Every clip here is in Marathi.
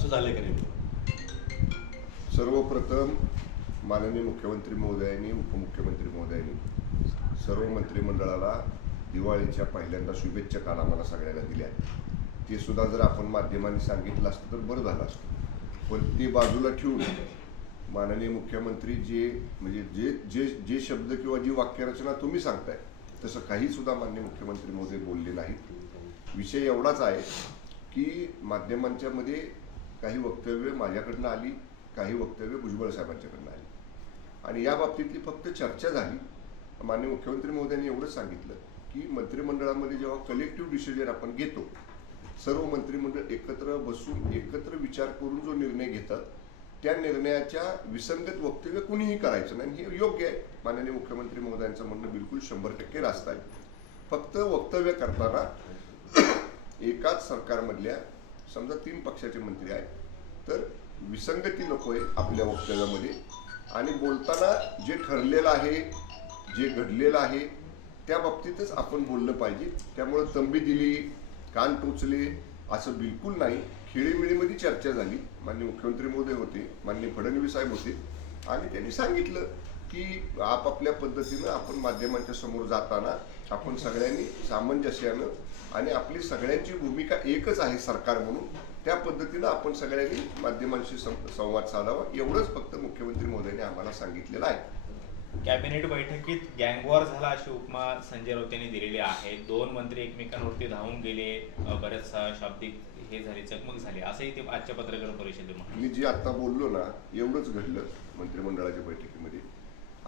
असं झालं का नाही? सर्वप्रथम माननीय मुख्यमंत्री महोदयांनी, उपमुख्यमंत्री महोदयांनी सर्व मंत्रिमंडळाला दिवाळीच्या पहिल्यांदा शुभेच्छा काल आम्हाला सगळ्यांना दिल्या. ते सुद्धा जर आपण माध्यमांनी सांगितलं असतं तर बरं झालं असतं. पण ते बाजूला ठेवून माननीय मुख्यमंत्री जे शब्द किंवा जी वाक्यरचना तुम्ही सांगताय तसं काही सुद्धा माननीय मुख्यमंत्री महोदय बोलले नाहीत. विषय एवढाच आहे की माध्यमांच्या मध्ये काही वक्तव्य माझ्याकडनं आली, काही वक्तव्य भुजबळ साहेबांच्याकडनं आली आणि या बाबतीतली फक्त चर्चा झाली. माननीय मुख्यमंत्री महोदयांनी एवढंच सांगितलं की मंत्रिमंडळामध्ये जेव्हा कलेक्टिव्ह डिसिजन आपण घेतो, सर्व मंत्रिमंडळ एकत्र बसून एकत्र विचार करून जो निर्णय घेतात त्या निर्णयाच्या विसंगत वक्तव्य कुणीही करायचं नाही, हे योग्य आहे. माननीय मुख्यमंत्री महोदयांचं म्हणणं बिलकुल 100% रास्त आहे. फक्त वक्तव्य करताना एकाच सरकारमधल्या समजा 3 पक्षाचे मंत्री आहेत तर विसंगती नको आहे आपल्या वक्तव्यामध्ये आणि बोलताना जे ठरलेलं आहे, जे घडलेलं आहे त्या बाबतीतच आपण बोललं पाहिजे. त्यामुळे तंबी दिली, कान टोचले असं बिलकुल नाही. खेळीमेळीमध्ये चर्चा झाली. माननीय मुख्यमंत्री महोदय होते, माननीय फडणवीस साहेब होते आणि त्यांनी सांगितलं की आपापल्या पद्धतीनं आपण माध्यमांच्या समोर जाताना आपण सगळ्यांनी सामंजस्यानं आणि आपली सगळ्यांची भूमिका एकच आहे सरकार म्हणून, त्या पद्धतीनं आपण सगळ्यांनी माध्यमांशी संवाद साधावा, एवढंच फक्त मुख्यमंत्री महोदयांनी आम्हाला सांगितलेलं आहे. कॅबिनेट बैठकीत गँगवॉर झाला अशी उपमा संजय राऊत यांनी दिलेली आहे. 2 मंत्री एकमेकांवरती धावून गेले, बरेच शाब्दिक हे झाले, चकमक झाली, असंही ते आजच्या पत्रकार परिषदेत मी जे आता बोललो ना एवढंच घडलं मंत्रिमंडळाच्या बैठकीमध्ये.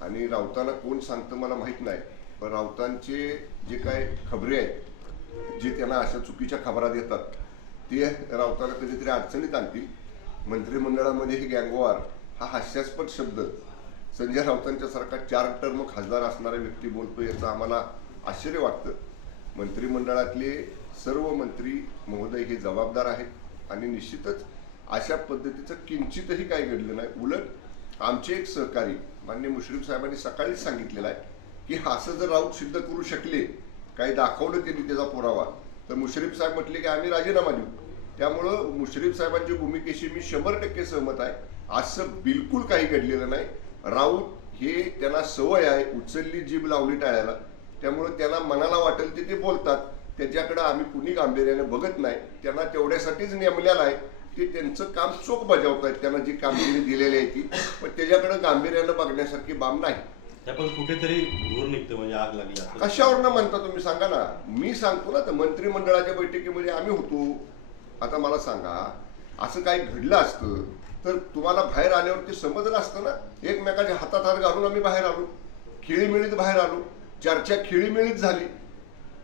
आणि राऊतांना कोण सांगतं मला माहित नाही, पण राऊतांचे जे काय खबरे आहेत, जे त्यांना अशा चुकीच्या खबरा देतात ते राऊतांना कधीतरी अडचणीत आणतील. मंत्रिमंडळामध्ये हे गँगवॉर हा हास्यास्पद शब्द संजय राऊतांच्या सारखा 4 टर्म खासदार असणारा व्यक्ती बोलतो याचं आम्हाला आश्चर्य वाटतं. मंत्रिमंडळातले सर्व मंत्री महोदय हे जबाबदार आहेत आणि निश्चितच अशा पद्धतीचं किंचितही काही घडलं नाही. उलट आमचे एक सहकारी माननीय मुश्रीफ साहेबांनी सकाळीच सांगितलेलं आहे की असं जर राऊत सिद्ध करू शकले, काही दाखवलं त्यांनी त्याचा पुरावा, तर मुश्रीफ साहेब म्हटले की आम्ही राजीनामा देऊ. त्यामुळं मुश्रीफ साहेबांच्या भूमिकेशी मी 100% सहमत आहे. असं बिलकुल काही घडलेलं नाही. राऊत हे त्यांना सवय आहे, उचलली जीभ लावली टाळ्याला, त्यामुळे त्यांना मनाला वाटेल ते बोलतात. त्याच्याकडे आम्ही कुणी गांभीर्याने बघत नाही. त्यांना तेवढ्यासाठीच नेमलेलं आहे. ते त्यांचं काम चोख बजावत आहेत, त्यांना जी कामगिरी दिलेली आहे ती, पण त्याच्याकडे गांभीर्यानं बघण्यासारखी बाब नाही. पण कुठेतरी धूर निघतं, म्हणजे आग लागली. कशावरनं म्हणता तुम्ही सांगा ना. मी सांगतो ना, तर मंत्रिमंडळाच्या बैठकीमध्ये आम्ही होतो. आता मला सांगा, असं काही घडलं असतं तर तुम्हाला बाहेर आल्यावरती समजलं असतं ना. एकमेकाच्या हातात हात घालून आम्ही बाहेर आलो, खेळीमेळीत बाहेर आलो, चर्चा खेळीमेळीत झाली.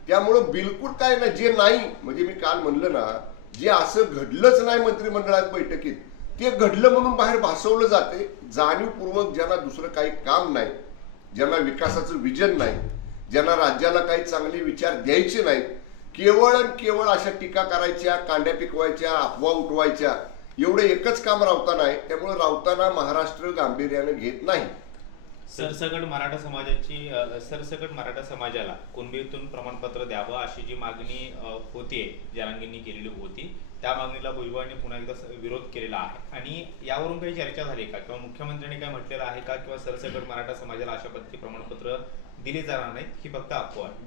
त्यामुळं बिलकुल काय नाही. जे नाही म्हणजे मी काल म्हणलं ना, जे असं घडलंच नाही मंत्रिमंडळात बैठकीत, ते घडलं म्हणून बाहेर भासवलं जाते. जाणीवपूर्वक ज्यांना दुसरं काही काम नाही, ज्यांना विकासाचं विजन नाही, ज्यांना राज्याला काही चांगले विचार द्यायचे नाहीत, केवळ आणि केवळ अशा टीका करायच्या, कांड्या पिकवायच्या, अफवा उठवायच्या, एवढं एकच काम राऊतांना आहे. त्यामुळे राऊतांना महाराष्ट्र गांभीर्यानं घेत नाही. सरसकट मराठा समाजाला कुणबीतून प्रमाणपत्र द्यावं अशी जी मागणी होती, जरांगेंनी केलेली होती, त्या मागणीला भुजबळांनी पुन्हा एकदा विरोध केलेला आहे. आणि यावरून काही चर्चा झाली का, किंवा मुख्यमंत्र्यांनी काय म्हटलेलं आहे का, किंवा सरसकट मराठा समाजाला अशा पद्धती प्रमाणपत्र दिले जाणार नाहीत, ही फक्त अफवा आहे?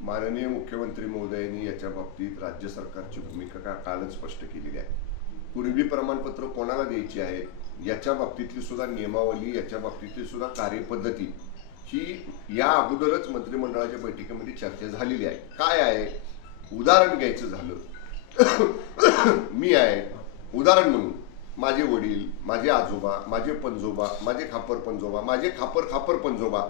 माननीय मुख्यमंत्री महोदयांनी याच्या बाबतीत राज्य सरकारची भूमिका कालच स्पष्ट केलेली आहे. कुणबी प्रमाणपत्र कोणाला द्यायची आहे याच्या बाबतीतली सुद्धा नियमावली, याच्या बाबतीतली सुद्धा कार्यपद्धती ही या अगोदरच मंत्रिमंडळाच्या बैठकीमध्ये चर्चा झालेली आहे. काय आहे, उदाहरण घ्यायचं झालं, मी आहे उदाहरण म्हणून, माझे वडील, माझे आजोबा, माझे पंजोबा, माझे खापर पंजोबा, माझे खापर पंजोबा,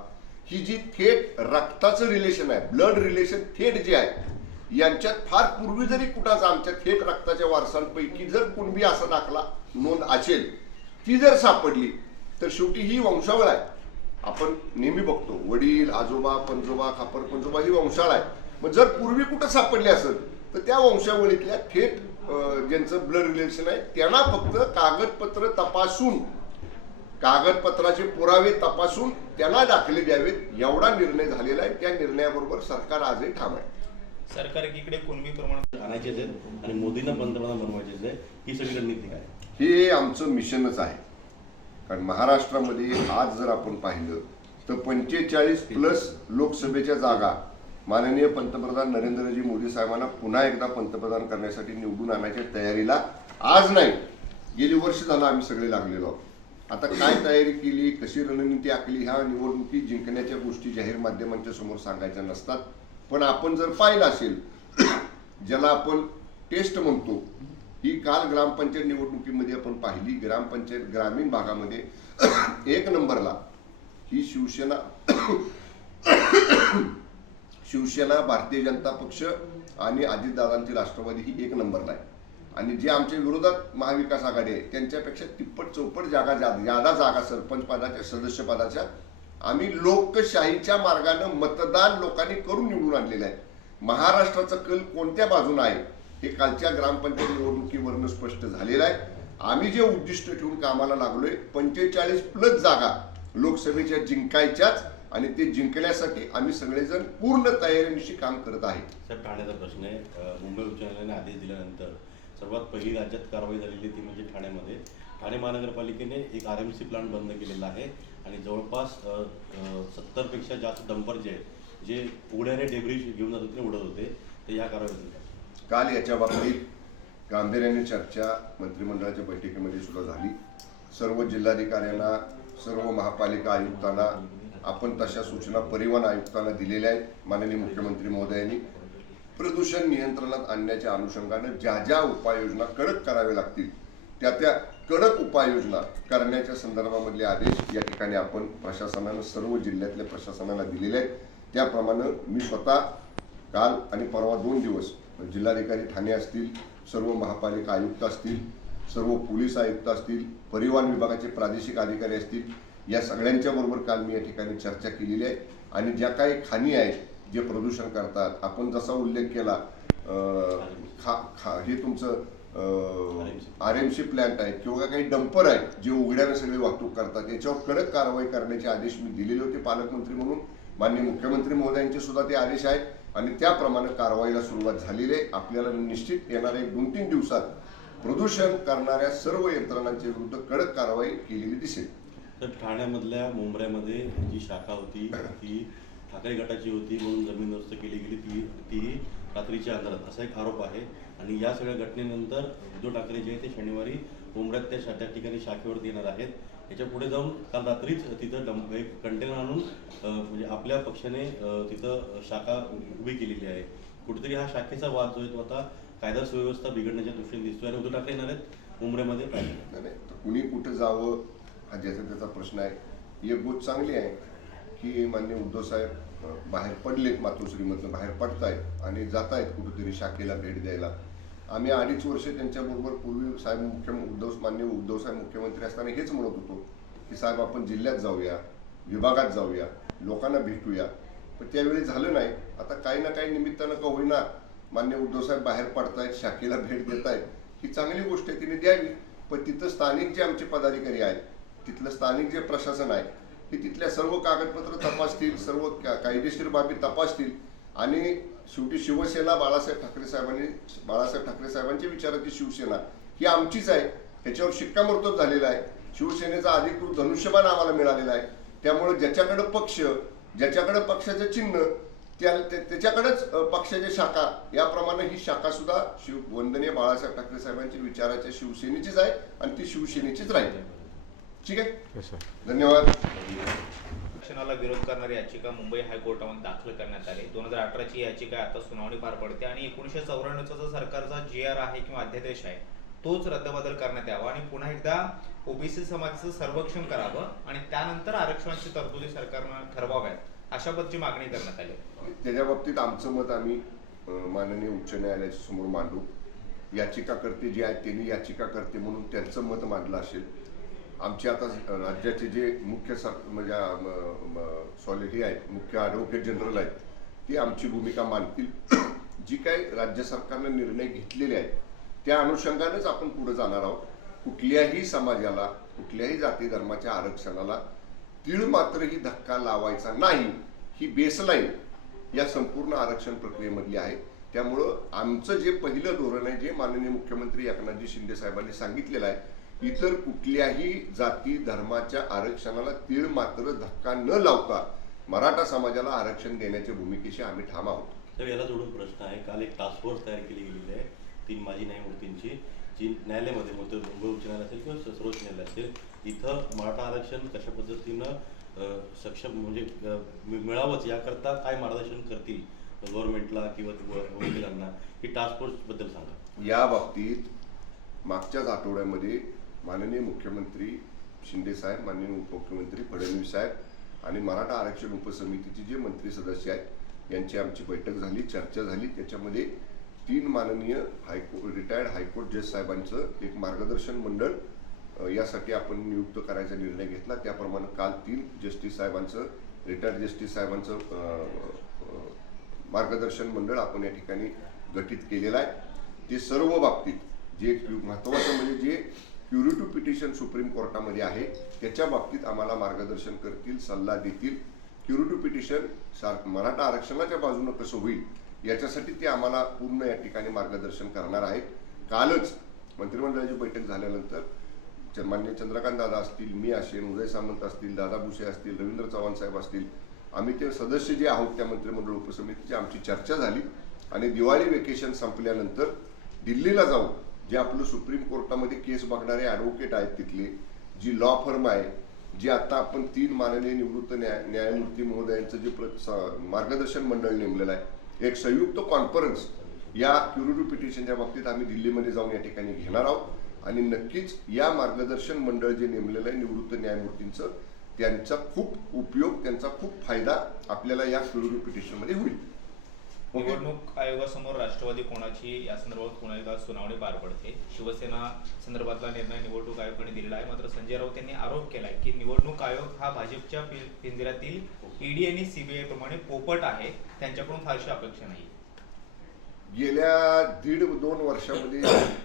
ही जी थेट रक्ताचं रिलेशन आहे, ब्लड रिलेशन थेट जे आहे, यांच्यात फार पूर्वी जरी कुठाच आमच्या थेट रक्ताच्या वारसांपैकी जर कुणबी असा दाखला नोंद असेल, ती जर सापडली तर शेवटी ही वंशावळ आहे. आपण नेहमी बघतो वडील, आजोबा, पंजोबा, खापर पंजोबा ही वंशाळ आहे. मग जर पूर्वी कुठं सापडली असेल तर त्या वंशावळीतल्या थेट ज्यांचं ब्लड रिलेशन आहे त्यांना फक्त कागदपत्र तपासून, कागदपत्राचे पुरावे तपासून त्यांना दाखले द्यावेत, एवढा निर्णय झालेला आहे. त्या निर्णयाबरोबर सरकार आजही ठाम आहे. सरकार एकीकडे कुणबी प्रमाण आणायचेच आहेत आणि मोदींना पंतप्रधान बनवायचेच आहे, ही सगळी रणनीती काय? हे आमचं मिशनच आहे. कारण महाराष्ट्रामध्ये आज जर आपण पाहिलं तर 45+ लोकसभेच्या जागा माननीय पंतप्रधान नरेंद्रजी मोदी साहेबांना पुन्हा एकदा पंतप्रधान करण्यासाठी निवडून आणण्याच्या तयारीला आज नाही, गेली वर्ष झालं आम्ही सगळे लागलेलो आहोत. आता काय तयारी केली, कशी रणनीती आखली, ह्या निवडणुकी जिंकण्याच्या गोष्टी जाहीर माध्यमांच्या समोर सांगायच्या नसतात. पण आपण जर पाहिलं असेल, ज्याला आपण टेस्ट म्हणतो, ही काल ग्रामपंचायत निवडणुकीमध्ये आपण पाहिली. ग्रामपंचायत ग्रामीण भागामध्ये 1 नंबरला ही शिवसेना, भारतीय जनता पक्ष आणि अजितदादांची राष्ट्रवादी ही 1 नंबरला आहे. आणि जे आमच्या विरोधात महाविकास आघाडी आहे त्यांच्यापेक्षा तिप्पट चौपट जादा जागा सरपंच पदाच्या, सदस्य पदाच्या आम्ही लोकशाहीच्या मार्गाने मतदान लोकांनी करून निवडून आणलेलं आहे. महाराष्ट्राचा कल कोणत्या बाजूने आहे हे कालच्या ग्रामपंचायत निवडणुकीवरून स्पष्ट झालेलं आहे. आम्ही जे उद्दिष्ट ठेवून कामाला लागलोय 45+ जागा लोकसभेच्या जिंकायच्याच, आणि ते जिंकण्यासाठी आम्ही सगळेजण पूर्ण तयारीनिशी काम करत आहे. साहेब, ठाण्याचा प्रश्न आहे. मुंबई उच्च न्यायालयाने आदेश दिल्यानंतर सर्वात पहिली राज्यात कारवाई झालेली ती म्हणजे ठाण्यामध्ये. ठाणे महानगरपालिकेने एक RMC प्लांट बंद केलेला आहे आणि जवळपास 70पेक्षा जास्त डंपर जे आहेत, जे उघड्याने डेब्री घेऊन जात होते, उडत होते, ते ह्या कारवाईत. काल याच्या बाबतीत गांभीर्याने चर्चा मंत्रिमंडळाच्या बैठकीमध्ये सुद्धा झाली. सर्व जिल्हाधिकाऱ्यांना, सर्व महापालिका आयुक्तांना आपण तशा सूचना परिवहन आयुक्तांना दिलेल्या आहेत. माननीय मुख्यमंत्री महोदयांनी प्रदूषण नियंत्रणात आणण्याच्या अनुषंगाने ज्या उपाययोजना कडक कराव्या लागतील त्या कडक उपाययोजना करण्याच्या संदर्भामधले आदेश या ठिकाणी आपण प्रशासनानं, सर्व जिल्ह्यातल्या प्रशासनाला दिलेले आहेत. त्याप्रमाणे मी स्वतः काल आणि परवा 2 दिवस जिल्हाधिकारी ठाणे असतील, सर्व महापालिका आयुक्त असतील, सर्व पोलीस आयुक्त असतील, परिवहन विभागाचे प्रादेशिक अधिकारी असतील, या सगळ्यांच्या बरोबर काल मी या ठिकाणी चर्चा केलेली आहे. आणि ज्या काही खाणी आहेत, जे प्रदूषण करतात, आपण जसा उल्लेख केला, हे तुमचं RMC प्लांट आहे किंवा काही डंपर आहेत जे उघड्याने सगळी वाहतूक करतात, याच्यावर कडक कारवाई करण्याचे आदेश मी दिलेले होते पालकमंत्री म्हणून. माननीय मुख्यमंत्री महोदयांचे सुद्धा ते आदेश आहेत आणि त्याप्रमाणे कारवाईला सुरुवात झालेली आहे. आपल्याला निश्चित येणाऱ्या 1-2-3 दिवसात प्रदूषण करणाऱ्या सर्व यंत्रणांच्या विरुद्ध कडक कारवाई केलेली दिसेल. तर ठाण्यामधल्या मुंब्र्यामध्ये जी शाखा होती ती ठाकरे गटाची होती म्हणून जमीनदोस्त केली गेली, ती रात्रीच्या अंधारात, असा एक आरोप आहे. आणि या सगळ्या घटनेनंतर उद्धव ठाकरे जे आहे ते शनिवारी मुंब्र्यात त्या ठिकाणी शाखेवरती येणार आहेत. याच्या पुढे जाऊन काल रात्रीच तिथं एक कंटेनर आणून म्हणजे आपल्या पक्षाने तिथं शाखा उभी केलेली आहे. कुठेतरी हा शाखेचा वाद जो आहे तो आता कायदा सुव्यवस्था बिघडण्याच्या दृष्टीने दिसतोय. आणि उद्धव ठाकरे येणार आहेत मुंब्र्यामध्ये. नाही, कुणी कुठं जावं हा ज्याचा त्याचा प्रश्न आहे. एक गोष्ट चांगली आहे की माननीय उद्धव साहेब बाहेर पडलेत, मातोश्रीमधनं बाहेर पडतायत आणि जात आहेत कुठेतरी शाखेला भेट द्यायला. आम्ही 2.5 वर्ष त्यांच्याबरोबर पूर्वी साहेब माननीय उद्धव साहेब मुख्यमंत्री असताना हेच म्हणत होतो की साहेब आपण जिल्ह्यात जाऊया, विभागात जाऊया, लोकांना भेटूया. पण त्यावेळी झालं नाही. आता काही ना काही निमित्तानं का होईना माननीय उद्धव साहेब बाहेर पडतायत, शाखेला भेट देत आहेत, ही चांगली गोष्ट आहे, तिने द्यावी. पण तिथं स्थानिक जे आमचे पदाधिकारी आहेत, तिथलं स्थानिक जे प्रशासन आहे, ते तिथल्या सर्व कागदपत्र तपासतील, सर्व कायदेशीर बाबी तपासतील. आणि शेवटी शिवसेना बाळासाहेब ठाकरे साहेबांच्या विचाराची शिवसेना ही आमचीच आहे, ह्याच्यावर शिक्कामोर्तब झालेला आहे. शिवसेनेचा अधिकृत धनुष्यबाण आम्हाला मिळालेला आहे. त्यामुळे ज्याच्याकडे पक्ष, ज्याच्याकडे पक्षाचं चिन्ह, त्याच्याकडेच पक्षाची शाखा, याप्रमाणे ही शाखा सुद्धा वंदनीय बाळासाहेब ठाकरे साहेबांच्या विचाराच्या शिवसेनेचीच आहे आणि ती शिवसेनेचीच राहील. ठीक आहे, धन्यवाद. आरक्षणाला विरोध करणारी याचिका मुंबई हायकोर्टामध्ये दाखल करण्यात आली. 2018ची याचिका आता सुनावणी पार पडते आणि 1994चा जो सरकारचा GR आहे किंवा अध्यादेश आहे तोच रद्दबदल करण्यात यावा आणि पुन्हा एकदा OBC समाजाचं सर्वेक्षण करावं आणि त्यानंतर आरक्षणाची तरतुदी सरकारनं ठरवाव्यात, अशा पद्धतीची मागणी करण्यात आली. त्याच्या बाबतीत आमचं मत आम्ही माननीय उच्च न्यायालयाच्या समोर मांडू. याचिकाकर्ते जे आहेत त्यांनी याचिकाकर्ते म्हणून त्यांचं मत मांडलं असेल. आमचे आता राज्याचे जे मुख्य हे आहेत, मुख्य ॲडव्होकेट जनरल आहेत, ते आमची भूमिका मांडतील. जी काही राज्य सरकारने निर्णय घेतलेले आहेत त्या अनुषंगानेच आपण पुढे जाणार आहोत. कुठल्याही समाजाला, कुठल्याही जाती धर्माच्या आरक्षणाला तीळ मात्रही धक्का लावायचा नाही, ही बेसलाईन या संपूर्ण आरक्षण प्रक्रियेमधली आहे. त्यामुळं आमचं जे पहिलं धोरण आहे, जे माननीय मुख्यमंत्री एकनाथजी शिंदे साहेबांनी सांगितलेलं आहे, इतर कुठल्याही जाती धर्माच्या आरक्षणाला तीळ मात्र धक्का न लावता मराठा समाजाला आरक्षण देण्याच्या भूमिकेशी आम्ही ठाम आहोत. तर याला जोडून प्रश्न आहे, काल एक टास्क फोर्स तयार केली गेलेली आहे 3 माजी न्यायमूर्तींची, जी न्यायालयामध्ये मुंबई उच्च न्यायालय असेल किंवा सर्वोच्च न्यायालय असेल, इथं मराठा आरक्षण कशा पद्धतीनं सक्षम म्हणजे मिळावंच याकरता काय मार्गदर्शन करतील गव्हर्नमेंटला किंवा वकिलांना, ही टास्क फोर्सबद्दल सांगा. या बाबतीत मागच्याच आठवड्यामध्ये माननीय मुख्यमंत्री शिंदे साहेब, माननीय उपमुख्यमंत्री फडणवीस साहेब आणि मराठा आरक्षण उपसमितीचे जे मंत्री सदस्य आहेत यांची आमची बैठक झाली, चर्चा झाली. त्याच्यामध्ये 3 माननीय रिटायर्ड हायकोर्ट जज साहेबांचं एक मार्गदर्शन मंडळ यासाठी आपण नियुक्त करायचा निर्णय घेतला. त्याप्रमाणे काल 3 जस्टिस साहेबांचं, रिटायर्ड जस्टिस साहेबांचं मार्गदर्शन मंडळ आपण या ठिकाणी गठीत केलेलं आहे. ते सर्व बाबतीत जे महत्त्वाचं म्हणजे जे क्युरेटिव्ह पिटिशन सुप्रीम कोर्टामध्ये आहे त्याच्या बाबतीत आम्हाला मार्गदर्शन करतील, सल्ला देतील. क्युरेटिव्ह पिटिशन मराठा आरक्षणाच्या बाजूनं कसं होईल याच्यासाठी ते आम्हाला पूर्ण या ठिकाणी मार्गदर्शन करणार आहेत. कालच मंत्रिमंडळाची बैठक झाल्यानंतर माननीय चंद्रकांत दादा असतील, मी असेल, उदय सामंत असतील, दादा भुसे असतील, रवींद्र चव्हाण साहेब असतील, आम्ही ते सदस्य जे आहोत त्या मंत्रिमंडळ उपसमितीची आमची चर्चा झाली आणि दिवाळी वेकेशन संपल्यानंतर दिल्लीला जाऊन जे आपलं सुप्रीम कोर्टामध्ये केस बघणारे ॲडव्होकेट आहेत, तिथले जी लॉ फर्म आहे, जी आता आपण 3 माननीय निवृत्त न्यायमूर्ती महोदयांचं जे मार्गदर्शन मंडळ नेमलेलं आहे, एक संयुक्त कॉन्फरन्स या क्युरेटिव्ह पिटिशनच्या बाबतीत आम्ही दिल्लीमध्ये जाऊन या ठिकाणी घेणार आहोत आणि नक्कीच या मार्गदर्शन मंडळ जे नेमलेलं आहे निवृत्त न्यायमूर्तींचं, त्यांचा खूप उपयोग, त्यांचा खूप फायदा आपल्याला या क्युरेटिव्ह पिटिशनमध्ये होईल. निवडणूक आयोगासमोर राष्ट्रवादी कोणाची या संदर्भात पुन्हा सुनावणी पार पडते. शिवसेना संदर्भातला निर्णय निवडणूक आयोगाने दिलेला आहे. मात्र संजय राऊत यांनी आरोप केलाय की निवडणूक आयोग हा भाजपच्या पिंजऱ्यातील ईडी आणि सीबीआय प्रमाणे पोपट आहे, त्यांच्याकडून फारशी अपेक्षा नाही. गेल्या 1.5-2 वर्षामध्ये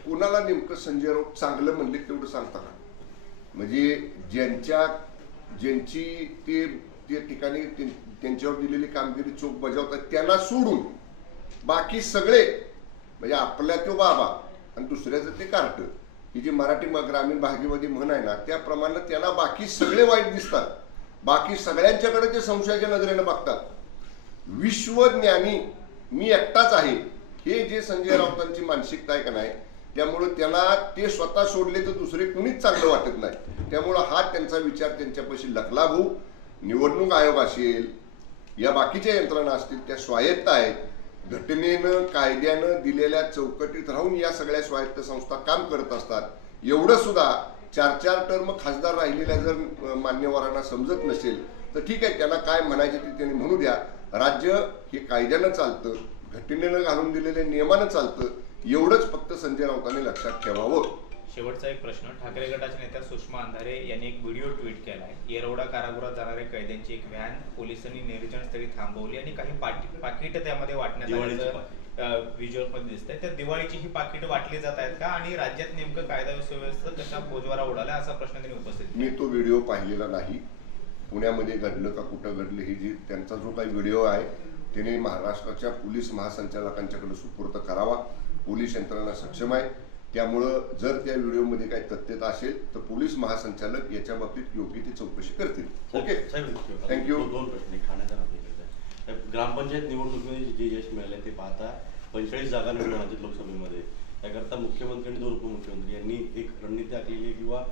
कोणाला नेमकं संजय राऊत चांगलं म्हणले तेवढं सांगता का? म्हणजे ज्यांची ते ठिकाणी त्यांच्यावर दिलेली कामगिरी चोख बजावतात त्यांना सोडून बाकी सगळे, म्हणजे आपल्या तो बाबा आणि दुसऱ्याचं ते कार्ट, ही जी मराठी ग्रामीण भागीमध्ये म्हण आहे ना, त्याप्रमाणे त्यांना बाकी सगळे वाईट दिसतात. बाकी सगळ्यांच्याकडे ते संशयाच्या नजरेनं बघतात. विश्वज्ञानी मी एकटाच आहे हे जे संजय राऊतांची मानसिकता आहे का नाही, त्यामुळं त्यांना ते स्वतः सोडले तर दुसरे कुणीच चांगलं वाटत नाही. त्यामुळं हा त्यांचा विचार त्यांच्यापाशी लखलाभू. निवडणूक आयोग असेल, या बाकीच्या यंत्रणा असतील, त्या स्वायत्त आहेत. घटनेनं कायद्यानं दिलेल्या चौकटीत राहून या सगळ्या स्वायत्त संस्था काम करत असतात. एवढं सुद्धा 4 टर्म खासदार राहिलेल्या जर मान्यवरांना समजत नसेल तर ठीक आहे, त्यांना काय म्हणायचे ते त्यांनी म्हणू द्या. राज्य हे कायद्यानं चालतं, घटनेनं घालून दिलेल्या नियमानं चालतं, एवढंच फक्त संजय राऊतांनी लक्षात ठेवावं. शेवटचा एक प्रश्न. ठाकरे गटाच्या नेत्या सुषमा अंधारे यांनी एक व्हिडिओ ट्विट केला आहे. येरवडा कारागृहात जाणाऱ्या कैद्यांची एक व्हॅन पोलिसांनी निर्जनस्थळी थांबवली आणि काही पाकिट त्यामध्ये वाटण्यात आल्याचं व्हिज्युअलमध्ये दिसतंय. त्या दिवाळीची ही पाकिट वाटली जात आहेत का आणि राज्यात नेमकं कायदा सुव्यवस्था कशा बोजवारा उडाला असा प्रश्न त्यांनी उपस्थित केला. मी तो व्हिडिओ पाहिलेला नाही. पुण्यामध्ये घडलं का कुठं घडलं ही जी त्यांचा जो काही व्हिडिओ आहे त्याने महाराष्ट्राच्या पोलीस महासंचालकांच्याकडे सुपूर्द करावा. पोलीस यंत्रणा सक्षम आहे, त्यामुळं जर त्या व्हिडिओमध्ये काही तथ्यता असेल तर पोलीस महासंचालक याच्या बाबतीत योग्य ती चौकशी करतील. Okay, thank you. 2 प्रश्न ठाण्याचा ग्रामपंचायत निवडणुकीमध्ये जे यश मिळाले ते पाहता 45 जागा निवडून आहेत लोकसभेमध्ये. त्याकरता मुख्यमंत्री आणि 2 उपमुख्यमंत्री यांनी एक रणनीती आखलेली किंवा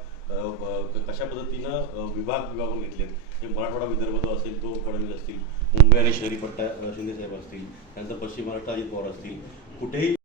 कशा पद्धतीनं विभागून घेतलेत. हे मराठवाडा विदर्भ जो असेल तो फडणवीस असतील, मुंबई आणि शहरी पट्टा शिंदे साहेब असतील, त्यानंतर पश्चिम महाराष्ट्र अजित पवार असतील, कुठेही